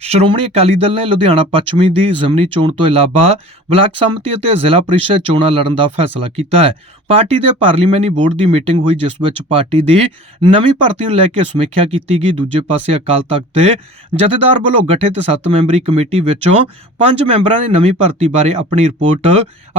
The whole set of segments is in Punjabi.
ਸ਼੍ਰੋਮਣੀ ਅਕਾਲੀ ਦਲ ਨੇ ਲੁਧਿਆਣਾ ਪੱਛਮੀ ਦੀ ਜ਼ਮਨੀ ਚੋਣ ਤੋਂ ਇਲਾਵਾ ਬਲਾਕ ਸੰਮਤੀ ਅਤੇ ਜ਼ਿਲ੍ਹਾ ਪ੍ਰੀਸ਼ਦ ਚੋਣਾਂ ਲੜਨ ਦਾ ਫੈਸਲਾ ਕੀਤਾ ਹੈ। ਪਾਰਟੀ ਦੇ ਪਾਰਲੀਮੈਂਟਰੀ ਬੋਰਡ ਦੀ ਮੀਟਿੰਗ ਹੋਈ, ਜਿਸ ਵਿੱਚ ਪਾਰਟੀ ਦੀ ਨਵੀਂ ਭਰਤੀ ਨੂੰ ਲੈ ਕੇ ਸਮੀਖਿਆ ਕੀਤੀ ਗਈ। ਦੂਜੇ ਪਾਸੇ ਅਕਾਲ ਤਖਤ ਤੇ ਜਥੇਦਾਰ ਵੱਲੋਂ ਗਠਿਤ 7 ਮੈਂਬਰੀ ਕਮੇਟੀ ਵਿੱਚੋਂ 5 ਮੈਂਬਰਾਂ ਨੇ ਨਵੀਂ ਭਰਤੀ ਬਾਰੇ ਆਪਣੀ ਰਿਪੋਰਟ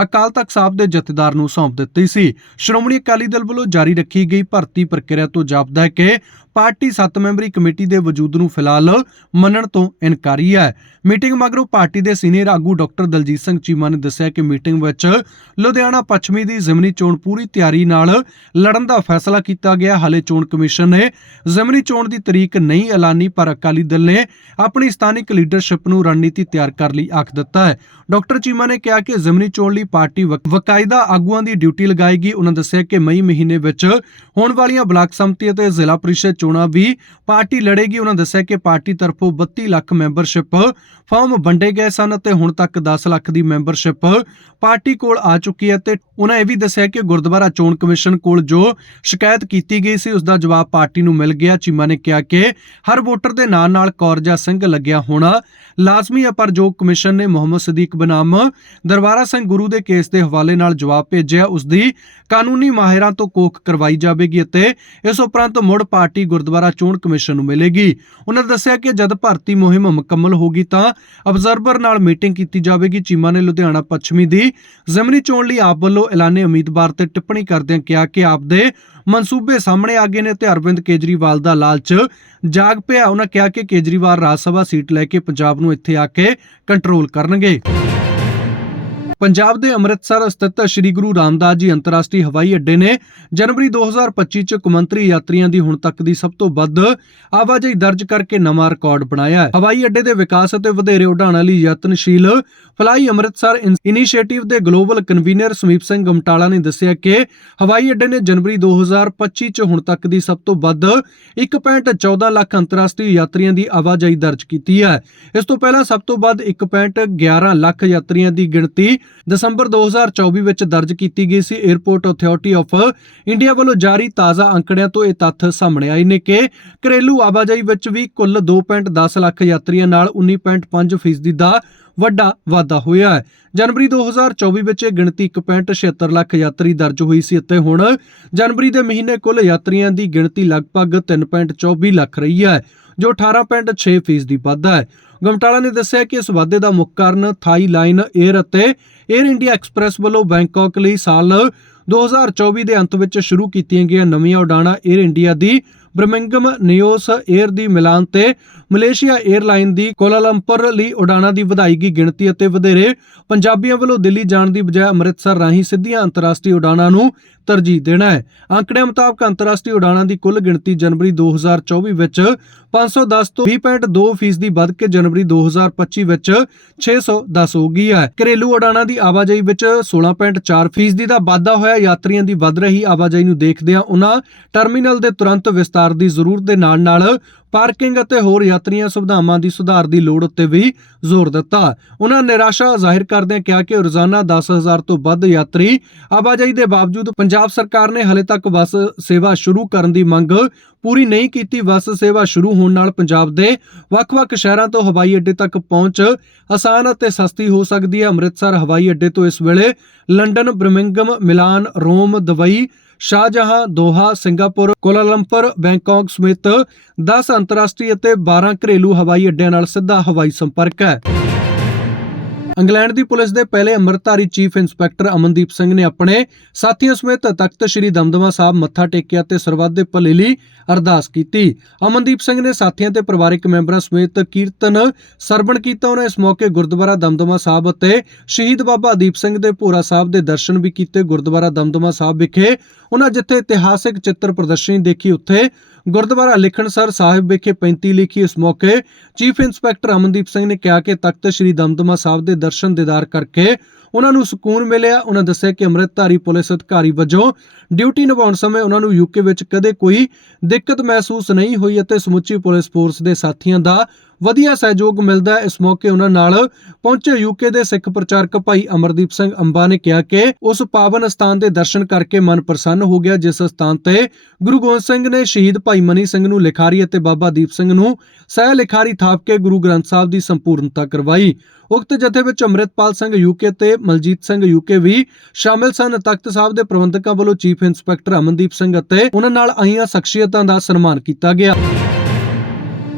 ਅਕਾਲ ਤਖਤ ਸਾਹਿਬ ਦੇ ਜਥੇਦਾਰ ਨੂੰ ਸੌਂਪ ਦਿੱਤੀ ਸੀ। ਸ਼੍ਰੋਮਣੀ ਅਕਾਲੀ ਦਲ ਵੱਲੋਂ ਜਾਰੀ ਰੱਖੀ ਗਈ ਭਰਤੀ ਪ੍ਰਕਿਰਿਆ ਤੋਂ ਜਾਪਦਾ ਹੈ ਕਿ ਪਾਰਟੀ 7 ਮੈਂਬਰੀ ਕਮੇਟੀ ਦੇ ਵਜੂਦ ਨੂੰ ਫਿਲਹਾਲ ਮੰਨਣ ਤੋਂ ਇਨਕਾਰੀ ਹੈ। ਮੀਟਿੰਗ ਮਗਰੋਂ ਪਾਰਟੀ ਦੇ ਸੀਨੀਅਰ ਆਗੂ ਡਾਕਟਰ ਦਲਜੀਤ ਸਿੰਘ ਚੀਮਾ ਨੇ ਦੱਸਿਆ ਕਿ ਮੀਟਿੰਗ ਵਿੱਚ ਲੁਧਿਆਣਾ ਪੱਛਮੀ ਦੀ ਜ਼ਮਨੀ ਚੋਣ ਪੂਰੀ ਤਿਆਰੀ ਨਾਲ ਲੜਨ ਦਾ ਫੈਸਲਾ ਕੀਤਾ ਗਿਆ। ਹਾਲੇ ਚੋਣ ਕਮਿਸ਼ਨ ਨੇ ਜ਼ਮਨੀ ਚੋਣ ਦੀ ਤਰੀਕ ਨਹੀਂ ਐਲਾਨੀ, ਪਰ ਅਕਾਲੀ ਦਲ ਨੇ ਆਪਣੀ ਸਥਾਨਿਕ ਲੀਡਰਸ਼ਿਪ ਨੂੰ ਰਣਨੀਤੀ ਤਿਆਰ ਕਰ ਲਈ ਆਖ ਦਿੱਤਾ ਹੈ। ਡਾਕਟਰ ਚੀਮਾ ਨੇ ਕਿਹਾ ਕਿ ਜ਼ਮਨੀ ਚੋਣ ਲਈ ਪਾਰਟੀ ਵਕ- ਵਕਾਇਦਾ ਆਗੂਆਂ ਦੀ ਡਿਊਟੀ ਲਗਾਏਗੀ। ਉਹਨਾਂ ਦੱਸਿਆ ਕਿ ਮਈ ਮਹੀਨੇ ਵਿੱਚ ਹੋਣ ਵਾਲੀਆਂ ਬਲਾਕ ਸੰਮਤੀ ਅਤੇ ਜ਼ਿਲ੍ਹਾ ਪ੍ਰੀਸ਼ਦ ਚੋਣਾਂ ਵੀ ਪਾਰਟੀ ਲੜੇਗੀ। ਉਹਨਾਂ ਦੱਸਿਆ ਕਿ ਪਾਰਟੀ ਤਰਫੋਂ 32 ਲੱਖ ਮੈਂਬਰਸ਼ਿਪ ਫਾਰਮ ਵੰਡੇ ਗਏ ਸਨ ਅਤੇ ਹੁਣ ਤੱਕ 10 ਲੱਖ ਦੀ ਮੈਂਬਰਸ਼ਿਪ ਪਾਰਟੀ ਕੋਲ ਆ ਚੁੱਕੀ ਹੈ ਤੇ ਉਹਨਾਂ ਇਹ ਵੀ ਦੱਸਿਆ ਕਿ ਗੁਰਦੁਆਰਾ ਚੋਣ ਕਮਿਸ਼ਨ ਕੋਲ ਜੋ ਸ਼ਿਕਾਇਤ ਕੀਤੀ ਗਈ ਸੀ ਉਸ ਦਾ ਜਵਾਬ ਪਾਰਟੀ ਨੂੰ ਮਿਲ ਗਿਆ। ਚੀਮਾ ਨੇ ਕਿਹਾ ਕਿ ਹਰ ਵੋਟਰ ਦੇ ਨਾਂ ਨਾਲ ਕੌਰਜਾ ਸਿੰਘ ਲੱਗਿਆ ਹੋਣਾ ਲਾਜ਼ਮੀ ਹੈ, ਪਰ ਜੋ ਕਮਿਸ਼ਨ ਨੇ ਮੁਹੰਮਦ ਸਦੀਕ ਬਨਾਮ ਦਰਬਾਰਾ ਸਿੰਘ ਗੁਰੂ ਦੇ ਕੇਸ ਦੇ ਹਵਾਲੇ ਨਾਲ ਜਵਾਬ ਭੇਜਿਆ ਉਸ ਦੀ ਕਾਨੂੰਨੀ ਮਾਹਿਰਾਂ ਤੋਂ ਕੋਖ ਕਰਵਾਈ ਜਾਵੇਗੀ ਅਤੇ ਇਸ ਉਪਰੰਤ ਮੁੜ ਪਾਰਟੀ ਗੁਰਦੁਆਰਾ ਚੋਣ ਕਮਿਸ਼ਨ ਨੂੰ ਮਿਲੇਗੀ। ਉਹਨਾਂ ਦੱਸਿਆ ਕਿ ਜਦ ਭਰਤੀ ਮੁਹਿੰਮ ਮੁਕੰਮਲ ਹੋਗੀ ਤਾਂ ਅਬਜ਼ਰਵਰ ਨਾਲ ਮੀਟਿੰਗ ਕੀਤੀ ਜਾਵੇਗੀ ਚੀਮਾ ਨੇ ਲੁਧਿਆਣਾ ਪੱਛਮੀ ਦੀ। ਜ਼ਮਨੀ ਚੋਣ ਲਈ ਆਪ ਵੱਲੋਂ ਐਲਾਨੇ ਉਮੀਦਵਾਰ ਤੇ ਟਿੱਪਣੀ ਕਰਦਿਆਂ ਕਿਹਾ ਕਿ ਆਪ ਦੇ ਮਨਸੂਬੇ ਸਾਹਮਣੇ ਆ ਗਏ ਨੇ ਤੇ ਅਰਵਿੰਦ ਕੇਜਰੀਵਾਲ ਦਾ ਲਾਲਚ ਜਾਗ ਪਿਆ। ਉਹਨਾਂ ਕਿਹਾ ਕਿ ਕੇਜਰੀਵਾਲ ਰਾਜ ਸਭਾ ਸੀਟ ਲੈ ਕੇ ਪੰਜਾਬ ਨੂੰ ਇੱਥੇ ਆ ਕੇ ਕੰਟਰੋਲ ਕਰਨਗੇ। ਪੰਜਾਬ ਦੇ ਅੰਮ੍ਰਿਤਸਰ ਸਥਿਤ ਸ੍ਰੀ ਗੁਰੂ ਰਾਮਦਾਸ ਜੀ ਅੰਤਰਰਾਸ਼ਟਰੀ ਹਵਾਈ ਅੱਡੇ ਨੇ ਜਨਵਰੀ 2025 ਚ ਕੌਮਾਂਤਰੀ ਯਾਤਰੀਆਂ ਦੀ ਹੁਣ ਤੱਕ ਦੀ ਸਭ ਤੋਂ ਵੱਧ ਆਵਾਜਾਈ ਦਰਜ ਕਰਕੇ ਨਵਾਂ ਰਿਕਾਰਡ ਬਣਾਇਆ ਹੈ। ਹਵਾਈ ਅੱਡੇ ਦੇ ਵਿਕਾਸ ਅਤੇ ਵਧੇਰੇ ਉਡਾਣਾਂ ਲਈ ਯਤਨਸ਼ੀਲ ਫਲਾਈ ਅੰਮ੍ਰਿਤਸਰ ਇਨੀਸ਼ੀਏਟਿਵ ਦੇ ਗਲੋਬਲ ਕਨਵੀਨਰ ਸਮੀਪ ਸਿੰਘ ਗਮਟਾਲਾ ਨੇ ਦੱਸਿਆ ਕਿ ਹਵਾਈ ਅੱਡੇ ਨੇ ਜਨਵਰੀ 2025 ਚ ਹੁਣ ਤੱਕ ਦੀ ਸਭ ਤੋਂ ਵੱਧ 1.14 ਲੱਖ ਅੰਤਰਰਾਸ਼ਟਰੀ ਯਾਤਰੀਆਂ ਦੀ ਆਵਾਜਾਈ ਦਰਜ ਕੀਤੀ ਹੈ। ਇਸ ਤੋਂ ਪਹਿਲਾਂ ਸਭ ਤੋਂ ਵੱਧ 1.11 ਲੱਖ ਯਾਤਰੀਆਂ ਦੀ ਗਿਣਤੀ ਦਸੰਬਰ 2024 ਵਿੱਚ ਦਰਜ ਕੀਤੀ ਗਈ ਸੀ 에ਅਰਪੋਰਟ ਅਥਾਰਟੀ ਆਫ ਇੰਡੀਆ ਵੱਲੋਂ ਜਾਰੀ ਤਾਜ਼ਾ ਅੰਕੜਿਆਂ ਤੋਂ ਇਹ ਤੱਥ ਸਾਹਮਣੇ ਆਏ ਨੇ ਕਿ ਘਰੇਲੂ ਆਵਾਜਾਈ ਵਿੱਚ ਵੀ ਕੁੱਲ 2.10 ਲੱਖ ਯਾਤਰੀਆਂ ਨਾਲ 19.5% ਫੀਸਦੀ ਦਾ ਵੱਡਾ ਵਾਧਾ ਹੋਇਆ ਹੈ। ਜਨਵਰੀ 2024 ਵਿੱਚ ਇਹ ਗਿਣਤੀ 1.76 ਲੱਖ ਯਾਤਰੀ ਦਰਜ ਹੋਈ ਸੀ ਅਤੇ ਹੁਣ ਜਨਵਰੀ ਦੇ ਮਹੀਨੇ ਕੁੱਲ ਯਾਤਰੀਆਂ ਦੀ ਗਿਣਤੀ ਲਗਭਗ 3.24 ਲੱਖ ਰਹੀ ਹੈ, ਜੋ 18.6 ਫੀਸਦੀ ਵਾਧਾ ਹੈ। ਗਮਟਾਲਾ ਨੇ ਦੱਸਿਆ ਕਿ ਇਸ ਵਾਧੇ ਦਾ ਮੁੱਖ ਕਾਰਨ ਥਾਈ ਲਾਈਨ 에ਅਰ ਅਤੇ 에ਅਰ ਇੰਡੀਆ ਐਕਸਪ੍ਰੈਸ ਵੱਲੋਂ ਬੈਂਕਾਕ ਲਈ ਸਾਲ 2024 ਦੇ ਅੰਤ ਵਿੱਚ ਸ਼ੁਰੂ ਕੀਤੀਆਂ ਗਈਆਂ ਨਵੀਆਂ ਉਡਾਣਾਂ 에ਅਰ ਇੰਡੀਆ ਦੀ ਬਰਮਿੰਗਮ ਨਿਓਸ 에ਅਰ ਦੀ ਮਿਲਾਨ ਤੇ ਮਲੇਸ਼ੀਆ 에ਅਰਲਾਈਨ ਦੀ ਕੋਲਾਲੰਪਰ ਲਈ ਉਡਾਣਾਂ ਦੀ ਵਧਾਈ ਗਈ ਗਿਣਤੀ ਅਤੇ ਵਧੇਰੇ ਪੰਜਾਬੀਆਂ ਵੱਲੋਂ ਦਿੱਲੀ ਜਾਣ ਦੀ ਬਜਾਏ ਅੰਮ੍ਰਿਤਸਰ ਰਾਹੀਂ ਸਿੱਧੀਆਂ ਅੰਤਰਰਾਸ਼ਟਰੀ ਉਡਾਣਾਂ ਨੂੰ ਤਰਜੀਹ ਦੇਣਾ ਹੈ। ਅੰਕੜਿਆਂ ਮੁਤਾਬਕ ਅੰਤਰਰਾਸ਼ਟਰੀ ਉਡਾਣਾਂ ਦੀ ਕੁੱਲ ਗਿਣਤੀ ਜਨਵਰੀ 2024 ਵਿੱਚ 510 ਤੋਂ 20.2 ਫੀਸਦੀ ਵੱਧ ਕੇ ਜਨਵਰੀ 2025 ਵਿੱਚ 610 ਹੋ ਗਈ ਹੈ। ਘਰੇਲੂ ਉਡਾਣਾਂ ਦੀ ਆਵਾਜਾਈ ਵਿੱਚ 16.4 ਫੀਸਦੀ ਦਾ ਵਾਧਾ ਹੋਇਆ। ਯਾਤਰੀਆਂ ਦੀ ਵੱਧ ਰਹੀ ਆਵਾਜਾਈ ਨੂੰ ਦੇਖਦਿਆਂ ਉਹਨਾਂ ਟਰਮੀਨਲ ਦੇ ਤੁਰੰਤ ਵਿਸਤਾਰ ਦੀ ਜ਼ਰੂਰਤ ਦੇ ਨਾਲ-ਨਾਲ ਪਾਰਕਿੰਗ ਅਤੇ ਹੋਰ ਯਾਤਰੀਆਂ ਸੁਵਿਧਾਵਾਂ ਦੀ ਸੁਧਾਰ ਦੀ ਲੋੜ ਉੱਤੇ ਵੀ ਜ਼ੋਰ ਦਿੱਤਾ। ਉਹਨਾਂ ਨਿਰਾਸ਼ਾ ਜ਼ਾਹਿਰ ਕਰਦਿਆਂ ਕਿਹਾ ਕਿ ਰੋਜ਼ਾਨਾ 10000 ਤੋਂ ਵੱਧ ਯਾਤਰੀ ਆਵਾਜਾਈ ਦੇ ਬਾਵਜੂਦ ਪੰਜਾਬ ਸਰਕਾਰ ਨੇ ਹਲੇ ਤੱਕ ਬੱਸ ਸੇਵਾ ਸ਼ੁਰੂ ਕਰਨ ਦੀ ਮੰਗ ਪੂਰੀ ਨਹੀਂ ਕੀਤੀ। ਬੱਸ ਸੇਵਾ ਸ਼ੁਰੂ ਹੋਣ ਨਾਲ ਪੰਜਾਬ ਦੇ ਵੱਖ-ਵੱਖ ਸ਼ਹਿਰਾਂ ਤੋਂ ਹਵਾਈ ਅੱਡੇ ਤੱਕ ਪਹੁੰਚ ਆਸਾਨ ਅਤੇ ਸਸਤੀ ਹੋ ਸਕਦੀ ਹੈ। ਅੰਮ੍ਰਿਤਸਰ ਹਵਾਈ ਅੱਡੇ ਤੋਂ ਇਸ ਵੇਲੇ London Birmingham Milan, Rome, Dubai Shahjahan, Doha, Singapore Kuala Lumpur Bangkok ਸਮੇਤ 10 ਅੰਤਰਰਾਸ਼ਟਰੀ ਅਤੇ 12 ਘਰੇਲੂ ਹਵਾਈ ਅੱਡਿਆਂ ਨਾਲ ਸਿੱਧਾ ਹਵਾਈ ਸੰਪਰਕ ਹੈ। ਇੰਗਲੈਂਡ ਦੀ ਪੁਲਿਸ ਦੇ ਪਹਿਲੇ ਅੰਮ੍ਰਿਤਧਾਰੀ ਚੀਫ ਇੰਸਪੈਕਟਰ ਅਮਨਦੀਪ ਸਿੰਘ ਨੇ ਆਪਣੇ ਸਾਥੀਆਂ ਸਮੇਤ ਤਖਤ ਸ੍ਰੀ ਦਮਦਮਾ ਸਾਹਿਬ ਮੱਥਾ ਟੇਕਿਆ ਤੇ ਸਰਬੱਤ ਦੇ ਭਲੇ ਲਈ ਅਰਦਾਸ ਕੀਤੀ। ਅਮਨਦੀਪ ਸਿੰਘ ਨੇ ਸਾਥੀਆਂ ਤੇ ਪਰਿਵਾਰਕ ਮੈਂਬਰਾਂ ਸਮੇਤ ਕੀਰਤਨ ਸਰਵਣ ਕੀਤਾ। ਉਹਨਾਂ ਇਸ ਮੌਕੇ ਗੁਰਦੁਆਰਾ ਦਮਦਮਾ ਸਾਹਿਬ ਅਤੇ ਸ਼ਹੀਦ ਬਾਬਾ ਦੀਪ ਸਿੰਘ ਦੇ ਭੋਰਾ ਸਾਹਿਬ ਦੇ ਦਰਸ਼ਨ ਵੀ ਕੀਤੇ। ਗੁਰਦੁਆਰਾ ਦਮਦਮਾ ਸਾਹਿਬ ਵਿਖੇ ਉਹਨਾਂ ਜਿੱਥੇ ਇਤਿਹਾਸਿਕ ਚਿੱਤਰ ਪ੍ਰਦਰਸ਼ਨੀ ਦੇਖੀ, ਉੱਥੇ ਗੁਰਦੁਆਰਾ ਲਿਖਣਸਰ ਸਾਹਿਬ ਵਿਖੇ 35 ਲਿਖੀ ਇਸ ਮੌਕੇ ਚੀਫ ਇੰਸਪੈਕਟਰ ਅਮਨਦੀਪ ਸਿੰਘ ਨੇ ਕਿਹਾ ਕਿ ਤਖਤ ਸ੍ਰੀ ਦਮਦਮਾ ਸਾਹਿਬ ਦੇ ਦਰਸ਼ਨ ਦੀਦਾਰ ਕਰਕੇ ਉਹਨਾਂ ਨੂੰ ਸਕੂਨ ਮਿਲਿਆ। ਉਹਨਾਂ ਦੱਸਿਆ ਕਿ ਅੰਮ੍ਰਿਤਧਾਰੀ ਪੁਲਿਸ ਅਧਿਕਾਰੀ ਵਜੋਂ ਡਿਊਟੀ ਨਿਭਾਉਣ ਸਮੇਂ ਉਹਨਾਂ ਨੂੰ ਯੂਕੇ ਵਿੱਚ ਕਦੇ ਕੋਈ ਦਿੱਕਤ ਮਹਿਸੂਸ ਨਹੀਂ ਹੋਈ ਅਤੇ ਸਮੁੱਚੀ ਪੁਲਿਸ ਫੋਰਸ ਦੇ ਸਾਥੀਆਂ ਦਾ ਵਧੀਆ ਸਹਿਯੋਗ ਮਿਲਦਾ ਹੈ। ਇਸ ਮੌਕੇ ਉਹਨਾਂ ਨਾਲ ਪਹੁੰਚੇ ਯੂਕੇ ਦੇ ਸਿੱਖ ਪ੍ਰਚਾਰਕ ਭਾਈ ਅਮਰਦੀਪ ਸਿੰਘ ਅੰਬਾ ਨੇ ਕਿਹਾ ਕਿ ਉਸ ਪਾਵਨ ਸਥਾਨ ਦੇ ਦਰਸ਼ਨ ਕਰਕੇ ਮਨ ਪ੍ਰਸੰਨ ਹੋ ਗਿਆ, ਜਿਸ ਸਥਾਨ ਤੇ ਗੁਰੂ ਗੋਬਿੰਦ ਸਿੰਘ ਨੇ ਸ਼ਹੀਦ ਭਾਈ ਮਨੀ ਸਿੰਘ ਨੂੰ ਲਿਖਾਰੀ ਅਤੇ ਬਾਬਾ ਦੀਪ ਸਿੰਘ ਨੂੰ ਸਹਿ ਲਿਖਾਰੀ ਥਾਪ ਕੇ ਗੁਰੂ ਗ੍ਰੰਥ ਸਾਹਿਬ ਦੀ ਸੰਪੂਰਨਤਾ ਕਰਵਾਈ। ਉਕਤ ਜਥੇ ਵਿੱਚ ਅੰਮ੍ਰਿਤਪਾਲ ਸਿੰਘ ਯੂਕੇ ਤੇ ਮਲਜੀਤ ਸਿੰਘ ਯੂਕੇ ਵੀ ਸ਼ਾਮਿਲ ਸਨ। ਤਖਤ ਸਾਹਿਬ ਦੇ ਪ੍ਰਬੰਧਕਾਂ ਵੱਲੋਂ ਚੀਫ ਇੰਸਪੈਕਟਰ ਅਮਨਦੀਪ ਸਿੰਘ ਅਤੇ ਉਹਨਾਂ ਨਾਲ ਆਈਆਂ ਸ਼ਖਸੀਅਤਾਂ ਦਾ ਸਨਮਾਨ ਕੀਤਾ ਗਿਆ।